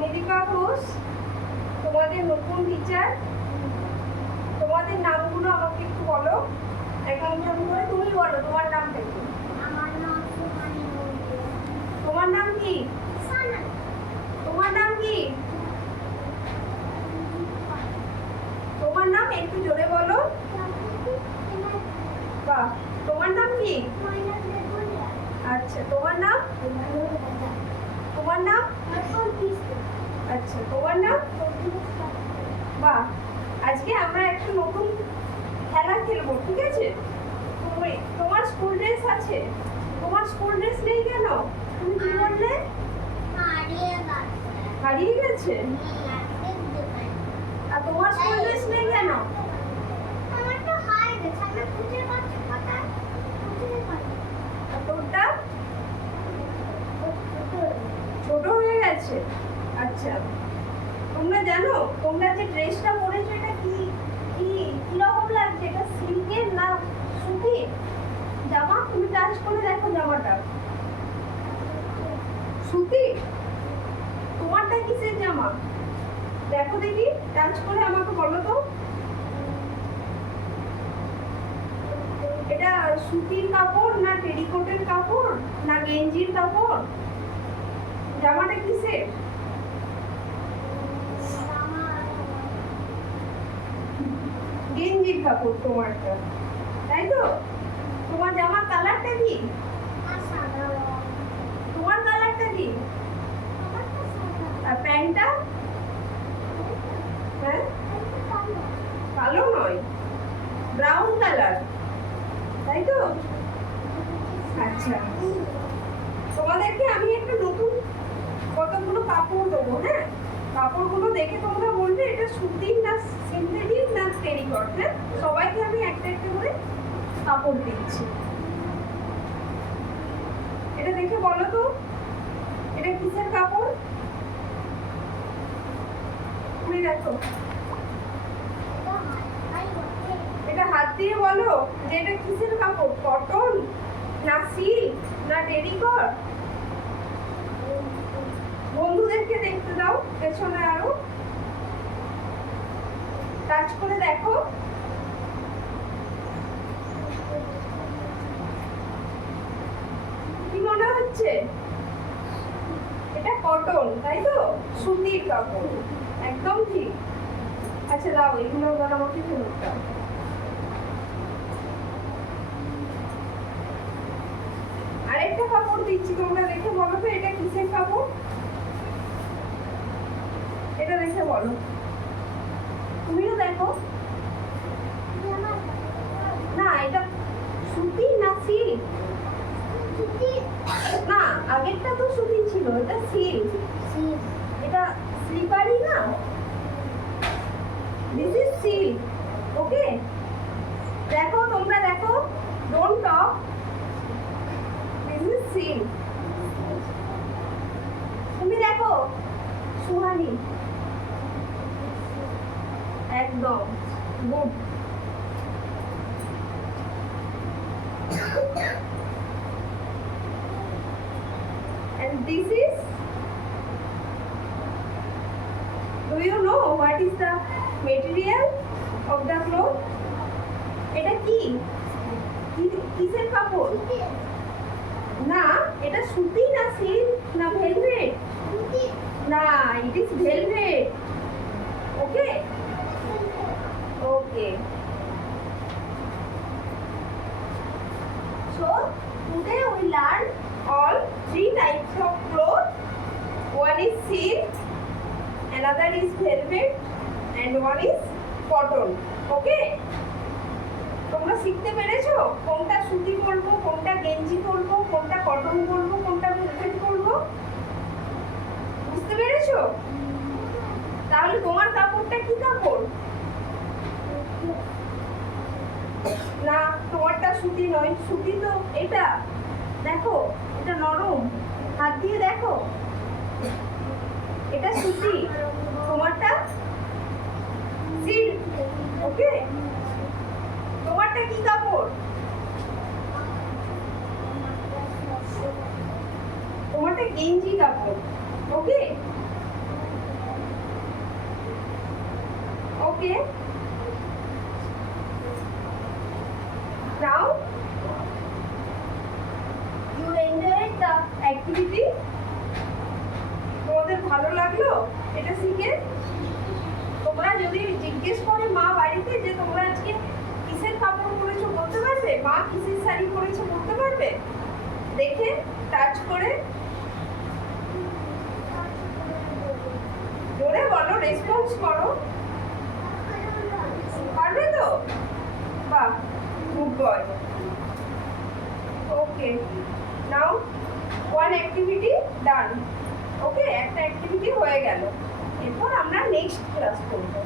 বনিদিকা ঘোষ, তোমাদের নতুন টিচার। তোমাদের নামগুলো আমাকে একটু বলো, একজন করে। তুমি বলো তোমার নামটা কি? আমার নাম সুহানি মন্ডল। তোমার নাম কি? সানা। তোমার নাম কি? তোমার নাম একটু জোরে বলো। বাহ, তোমার নাম কি? আচ্ছা, তোমার নাম? তোমার নাম? আচ্ছা, তোমার নাম? বাহ, আজকে আমরা একটা নতুন খেলা খেলবো, ঠিক আছে? তোমার স্কুল ড্রেস আছে? তোমার স্কুল ড্রেস নেই কেন? তুমি কি বললে? হারিয়ে গেছে। আর তোমার স্কুল ড্রেস নেই কেন? তোরটা ছোট হয়ে গেছে। আচ্ছা, তোমরা জানো তোমরা যে ড্রেসটা পরেছো এটা কি কি কিরকম লাগছে? এটা সিল্কের না সুতির জামা? তুমি টাচ করে দেখো জামাটা। সুতির? তোমারটা কিসের জামা? দেখো দেখি, টাচ করে আমাকে বলো তো। এটা সুতির কাপড় না টেরিকটের কাপড় না গেঞ্জির কাপড়? জামাটা কিসের? গেঞ্জির কাপড় তোমারটা, তাই তো? তোমার জামার কালারটা কি? তোমার কালারটা কি? আর প্যান্টটা? হ্যাঁ, কালো নয়, ব্রাউন কালার, তাই তো? আচ্ছা, তোমাদেরকে আমি একটা নতুন কতগুলো কাপড় দেবো, হ্যাঁ? কাপড়গুলো দেখে তোমরা বলবে এটা সুতির না সিনথেটিক না টেরিকট। হ্যাঁ, সবাইকে আমি একটা একটা করে কাপড় দিচ্ছি। এটা দেখে বলো তো এটা কিসের কাপড়? তুমি দেখো, এটা হাত দিয়ে বলো যে এটা কিসের কাপড়? কটন না সিল্ক না টেরিকট? বন্ধুদেরকে দেখতে দাও, পেছনে আরো টাচ করে দেখো। কি মনে হচ্ছে? এটা কটন, তাই তো? সুতির কাপড়, একদম ঠিক। আচ্ছা দাও, এগুলো এবার আমাকে ফেরত দাও। আরেকটা কাপড় দিচ্ছি, তোমরা দেখে বলো তো এটা কিসের কাপড়? এটা দেখে বলো, তুমিও দেখো। না, এটা সুতি না সিল্ক? না, আগেরটা তো সুতি ছিল, এটা সিল্ক। এটা স্লিপারি না, দিস ইজ সিল্ক। ওকে, দেখো তোমরা দেখো, don't talk, this is silk. তুমি দেখো সুহানি, একদম good. And this is, do you know what is the material of the cloth? এটা কি কিসের কাপড়? না, এটা সুতি না সিল্ক না ভেলভেট? না, it is velvet. Okay, okay. So today we learn all three types of clothes. One is silk, another is velvet, and one is cotton. Okay, তোমরা শিখতে পেরেছো কোনটা সুতি বলবো, কোনটা গেঞ্জি বলবো, কোনটা কটন বলবো, কোনটা ভেলভেট বলবো? বুঝতে পেরেছো? তাহলে তোমার কাপড়টা কি কাপড়? না, তোমারটা সুতি নয়। সুতি তো এটা, দেখো এটা নরম, হাত দিয়ে দেখো, এটা সুতি, তোমারটা সিল্ক। ওকে, তোমারটা কি কাপড়? তোমারটা গেঞ্জি কাপড়। ওকে, Okay. Now you enjoyed the activity. তোমাদের ভালো লাগলো এটা শিখে? তোমরা যদি জিজ্ঞেস করে মা বাড়িতে যে তোমরা আজকে কিসের কাপড় পরেছো বলতে পারবে? মা কিসের শাড়ি পরেছো বলতে পারবে? দেখে টাচ করে জোরে বলো, রেসপন্স করো। পারবে তো? বাহ, গুড বয়। ওকে, নাও ওয়ান অ্যাক্টিভিটি ডান। ওকে, একটা অ্যাক্টিভিটি হয়ে গেল। এরপর আমরা নেক্সট ক্লাস করবো।